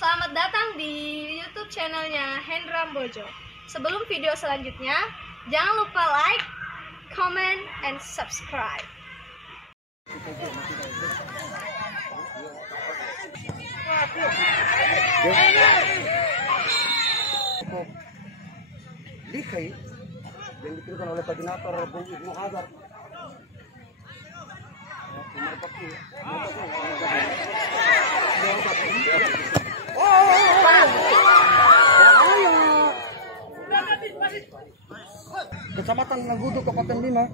Selamat datang di YouTube channelnya Hendra Bojo. Sebelum video selanjutnya, jangan lupa like, comment, and subscribe. Likai yang diberikan oleh koordinator Bung Ibnu Hazar. Kecamatan Nagudu, Kabupaten Bima.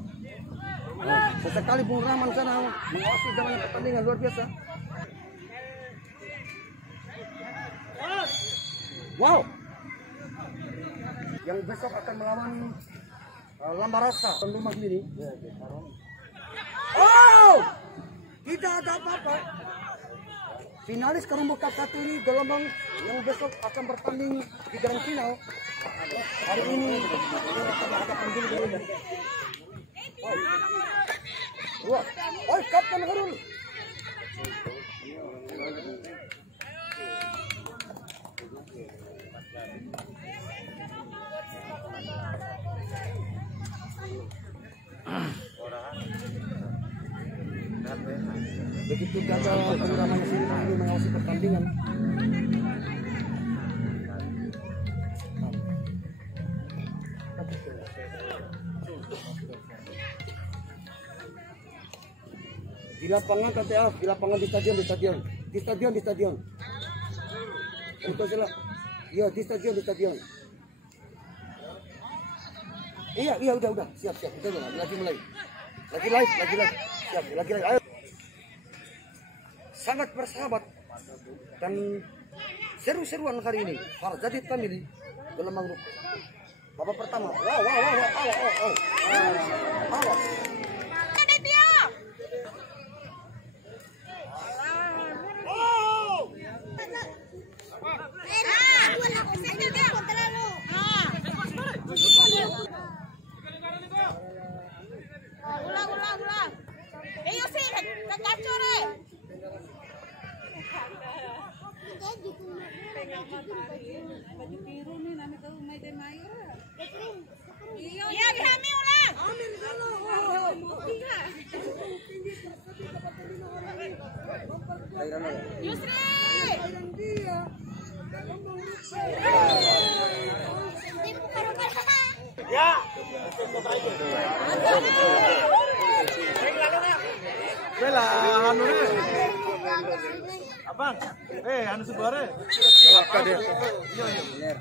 Sesekali Bung Rahman sana mengawasi jalannya pertandingan luar biasa. Wow. Yang besok akan melawan Lambarasa Penduma ini. Oh, tidak ada apa-apa. Finalis Karumbu Cup 1 ini gelombang yang besok akan bertanding di grand final. Hari ini ada penduduk ini. Oh, Kapten Harun. Begitu gagal penyerangan sini mengawasi pertandingan. Di lapangan KTA, di lapangan di stadion. Itu salah. Iya, di stadion. Iya, udah. Siap. Kita lagi mulai. Lagi live. Siap, lagi live. Ayo. Sangat bersahabat dan seru-seruan hari ini. Farzadid Family gelombang grup babak pertama. Wow. Ulang. Ayo sih, kacau deh. Baju biru nih nanti tahu Maide Mayor. Iya, dihami ulang. Yusri. Ya. Bela, anu Abang, anu sebare. Apa dia? Iya.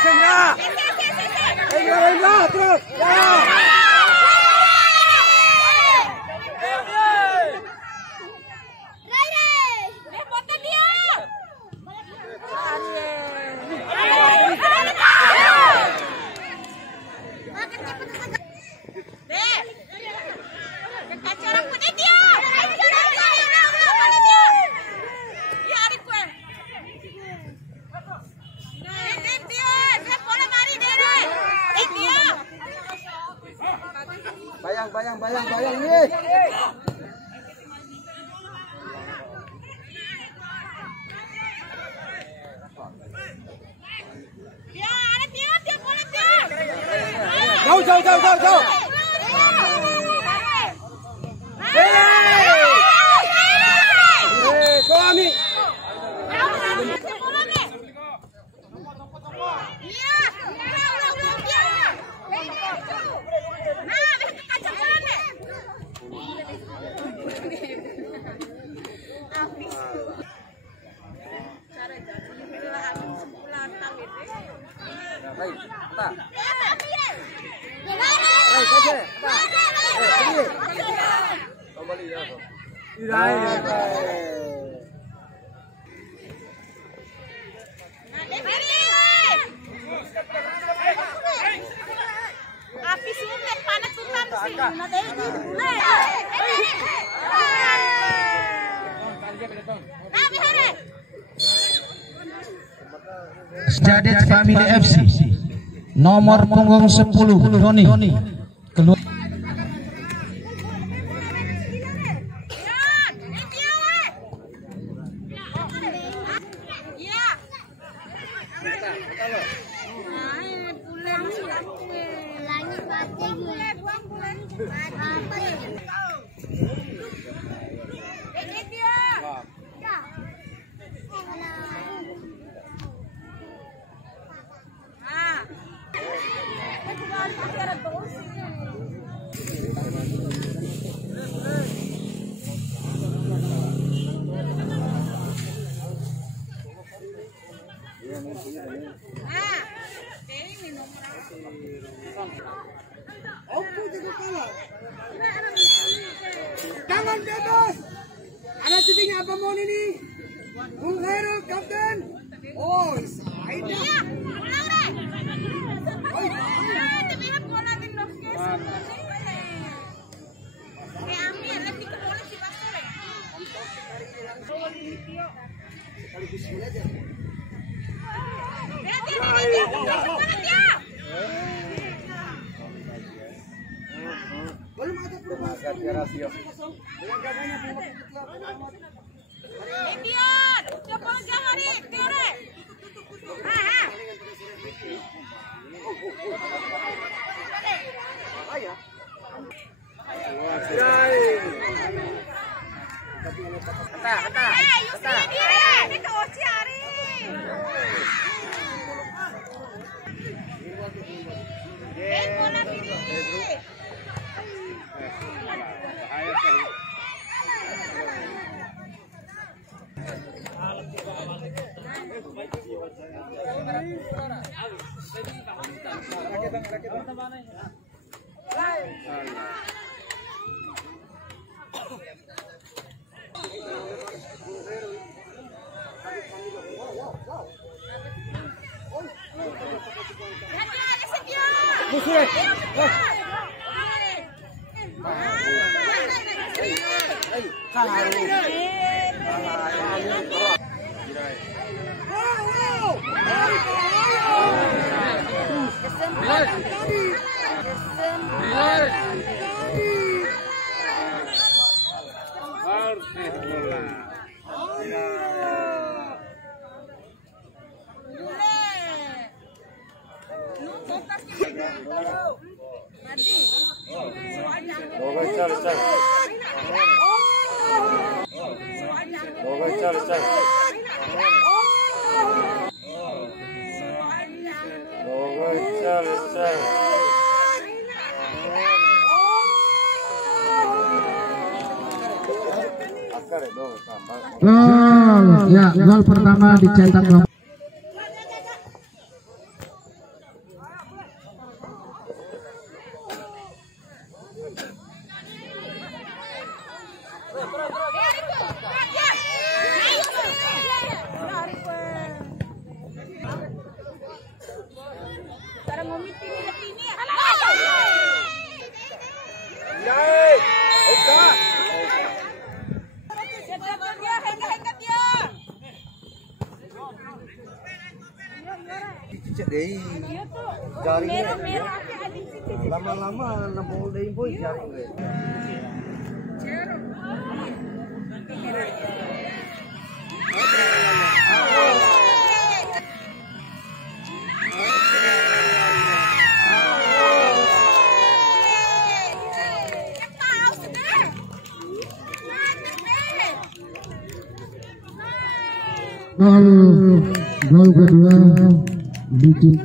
Sendra. Terus. Ya. Bayang nih. Jauh. Suami. Api sumet panas tuh. Jadet Family FC nomor punggung 10 Doni keluar. Tangan bebas. Ada syutingnya apa mau ini? Bung Khairul kapten. Oh, saya. Belum ada perubahan. Gol, ya, gol pertama dicetak nomor. Jaringnya lama-lama nemu dari boy jaring. Gol kedua bikin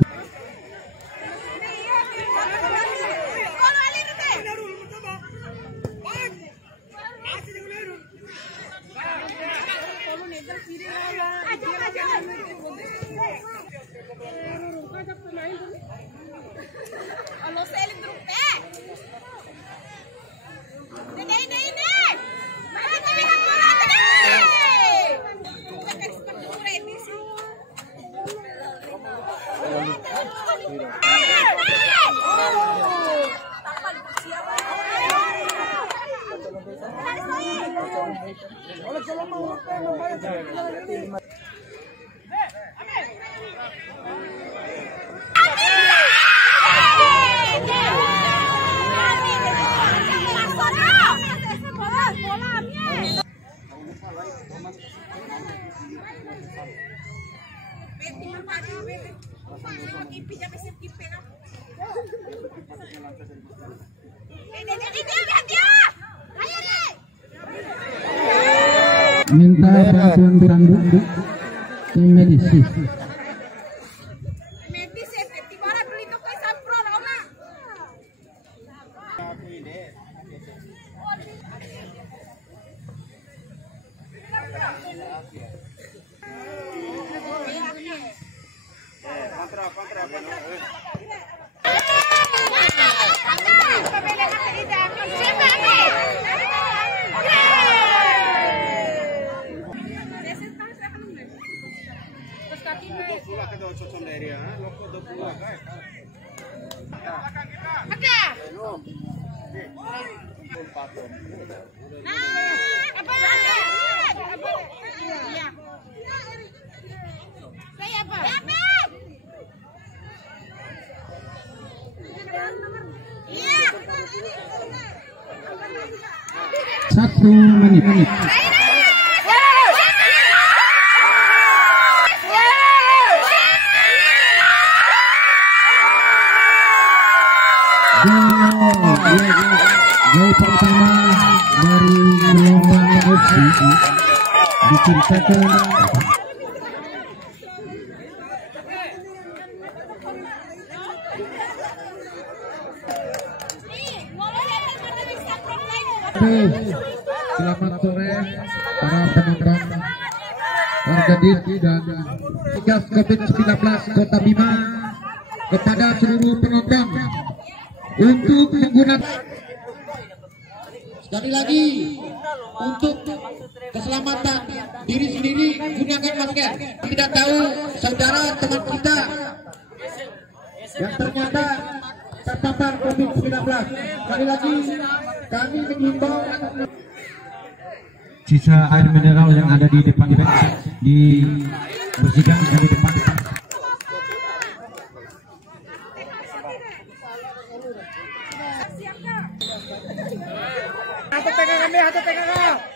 Minta bantuan tanduk tim medis. Satu menit. Gol pertama dari gelombang FC diciptakan selamat sore para penonton warga Diti dan Satgas COVID-19 Kota Bima, kepada seluruh penonton untuk menggunakan sekali lagi untuk keselamatan diri sendiri gunakan masker. Tidak tahu saudara teman kita yang ternyata terpapar COVID-19. Sekali lagi kami mengimbau sisa air mineral yang ada di depan dibersihkan dari depan. Hati pegang kami, hati pegang kami.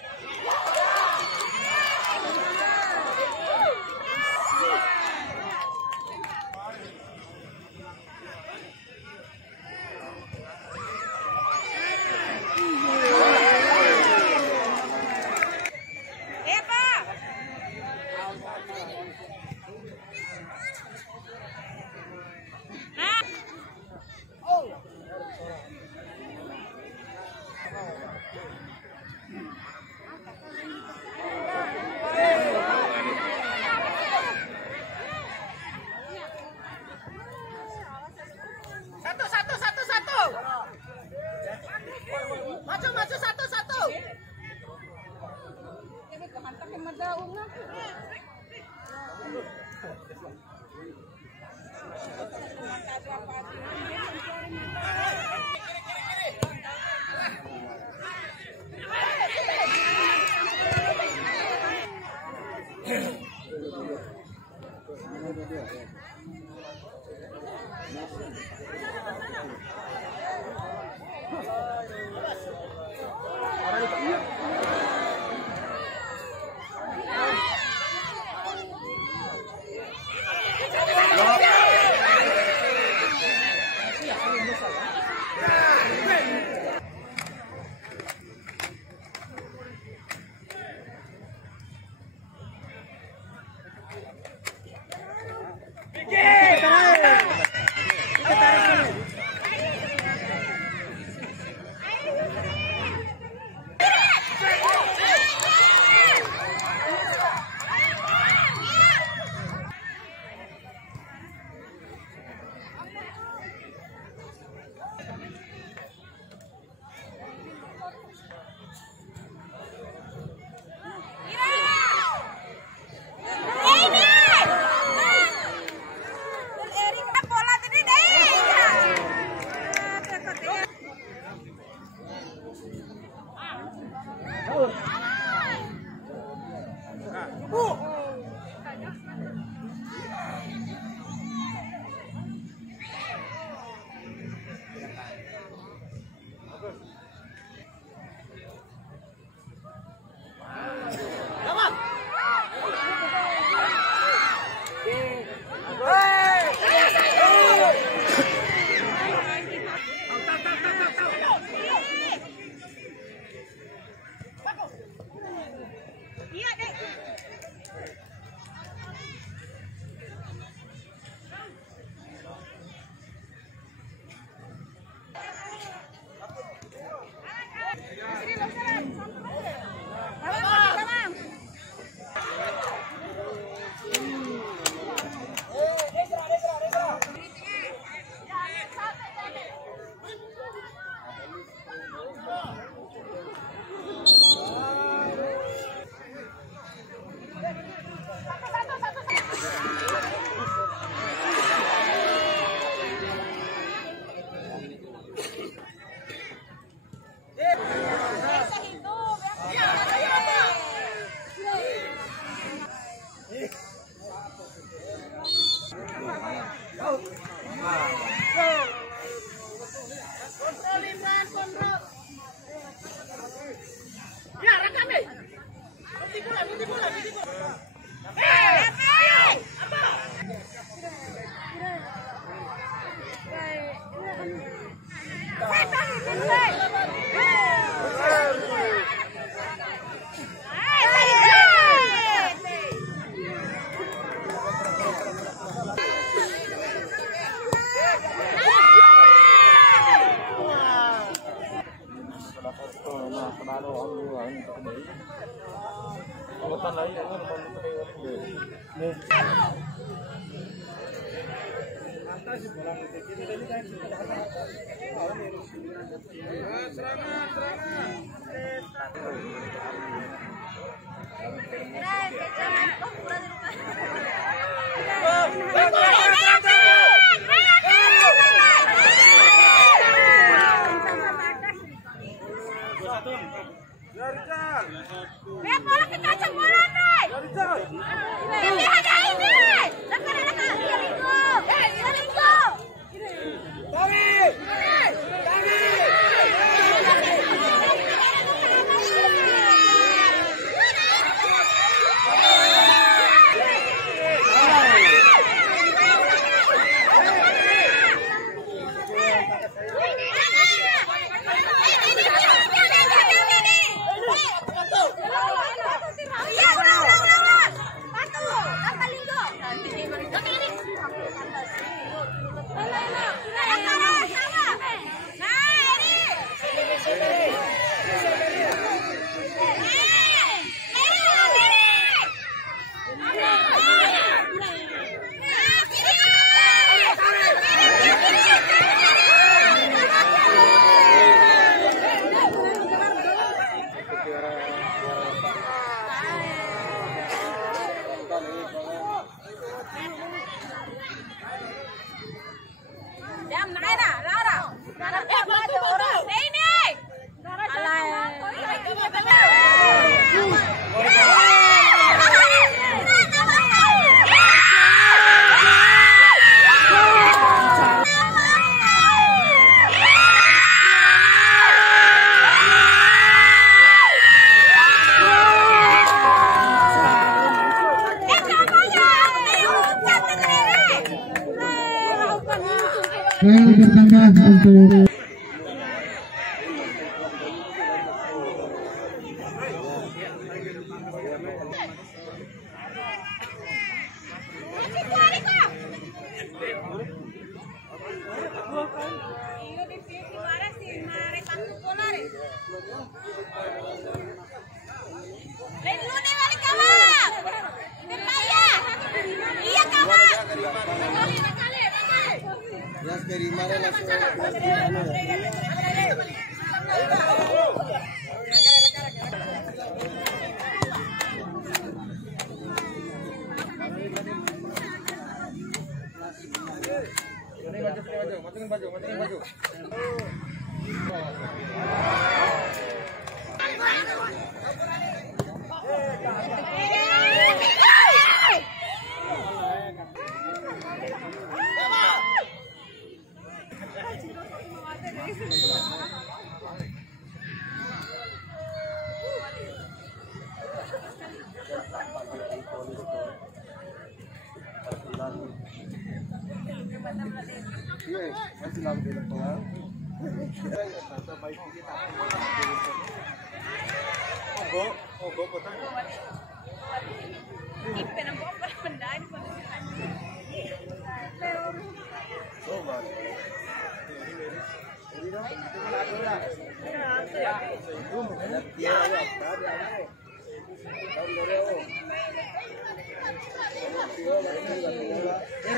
Bersama untuk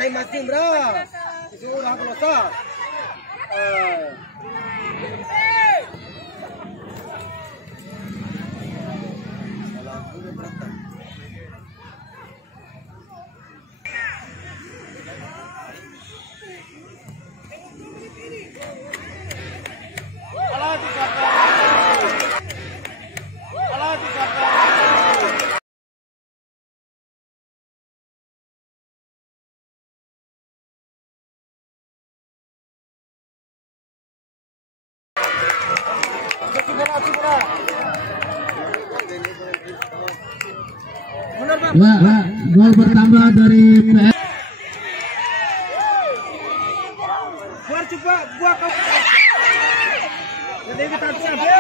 Ay, Martín, bro. Itu udah keluar. Gol bertambah dari PS. Buat coba, gua kau. kita siap ya.